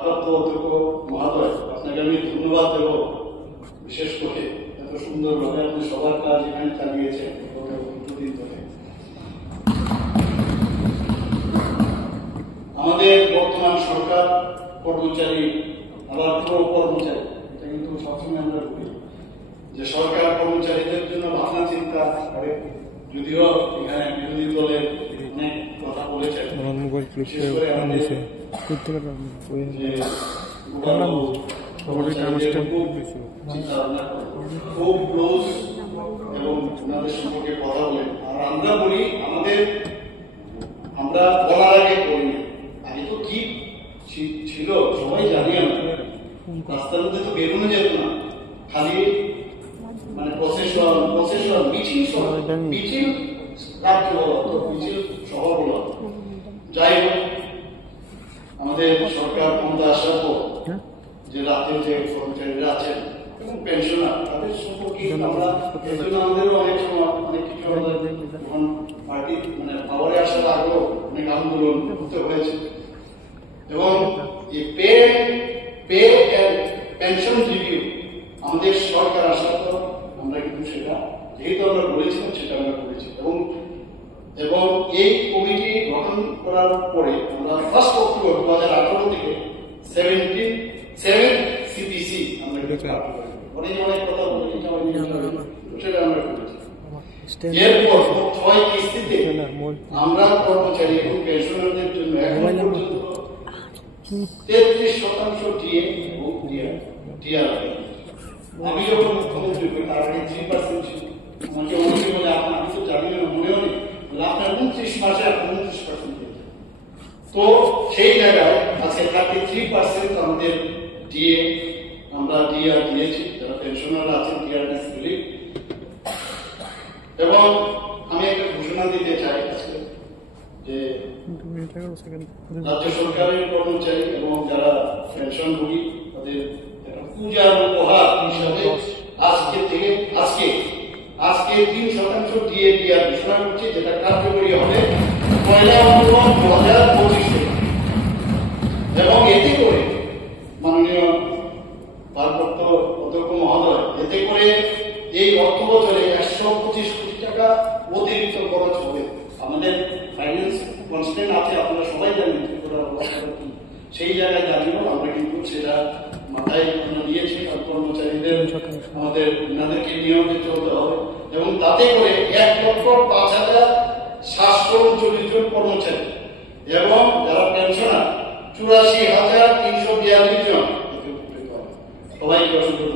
ভারপ্রাপ্ত অধ্যক্ষ মহোদয়, আপনাকে আমি ধন্যবাদ দেব। বিশেষ করে এত সুন্দরভাবে আপনি সবার কাজ এখানে চালিয়েছেন গত দুদিন ধরে। আমাদের বর্তমান সরকার কর্মচারী আবার পুরো কর্মচারী, এটা কিন্তু সবসময় আমরা বলি যে সরকার কর্মচারীদের জন্য ভাবনা চিন্তা করে, যদিও এখানে বিরোধী দলের অনেক কথা বলেছেন, বিশেষ করে আমাদের খুব ক্লোজ এবং ওনাদের সম্পর্কে কথা বলেন। আর আমরা বলি আমরা বলার আগে করি না, আগে তো কি ছিল সবাই জানি। আমরা রাস্তার মধ্যে তো বেরোনো যেত না, খালি মানে প্রসেশন মিছিল রাখতে বলা হতো, মিছিল শহর বলা হতো। যাই হোক, আমাদের সরকার ক্ষমতা আসার পর যে রাতে যে কর্মচারীরা আছেন এবং পেনশনার, তাদের সম্পর্কে আমরা আমাদেরও অনেক সময় অনেক কিছু যখন পার্টি মানে পাওয়ারে আসার আগেও অনেক আন্দোলন করতে হয়েছে। এবং এই পেনশন রিভিউ আমাদের সরকার আসার পর আমরা কিন্তু সেটা যেহেতু আমরা বলেছিলাম সেটা আমরা করেছি। এবং এই কমিটি গঠন করার পরে আমরা 1 অক্টোবর 2018 থেকে 77 সিপিসি আমরা অনেক কথা বলি, সেটা আমরা করেছি। এরপর 6 কিস্তিতে আমরা কর্মচারী এবং পেনশনারদের জন্য এখন পর্যন্ত 33% টিএ এবং টিআর। আমি যখন মুখ্যমন্ত্রী হই তার আগে 3% ছিল। আমাকে অনেকে বলে আমি তো জানি না, মনেও নেই, আপনার 29 মাসে 29% দিয়েছে। তো সেই জায়গায় আজকে 33% আমাদের ডিএ আমরা ডিআর দিয়েছি, যারা পেনশনাররা আছেন ডিআরএস রিলিফ। এবং আমি একটা ঘোষণা দিতে চাই আজকে যে রাজ্য সরকারের কর্মচারী এবং যারা পেনশনভোগী তাদের পূজার উপহার হিসাবে আজকে 3% ডিএ ডিআর ঘোষণা করছি, যেটা কার্যকরী হবে 1 অক্টোবর 2025। এবং এতে করে মাননীয় ভারপ্রাপ্ত অধ্যক্ষ মহোদয়, এতে করে এই অর্থ বছরে 125 কোটি টাকা অতিরিক্ত খরচ হবে। আমাদের ফাইন্যান্স কনস্ট্যান্ট আছে, আপনারা সবাই জানেন সেই জায়গায় জানিও আমরা কিন্তু সেটা মাথায় আমরা নিয়েছি। কর্মচারীদের আমাদের এনাদেরকে নিয়মে চলতে হবে এবং তাতে করে 1,05,739 জন কর্মচারী এবং যারা পেনশনার 84,342 জন সবাইকে অসংখ্য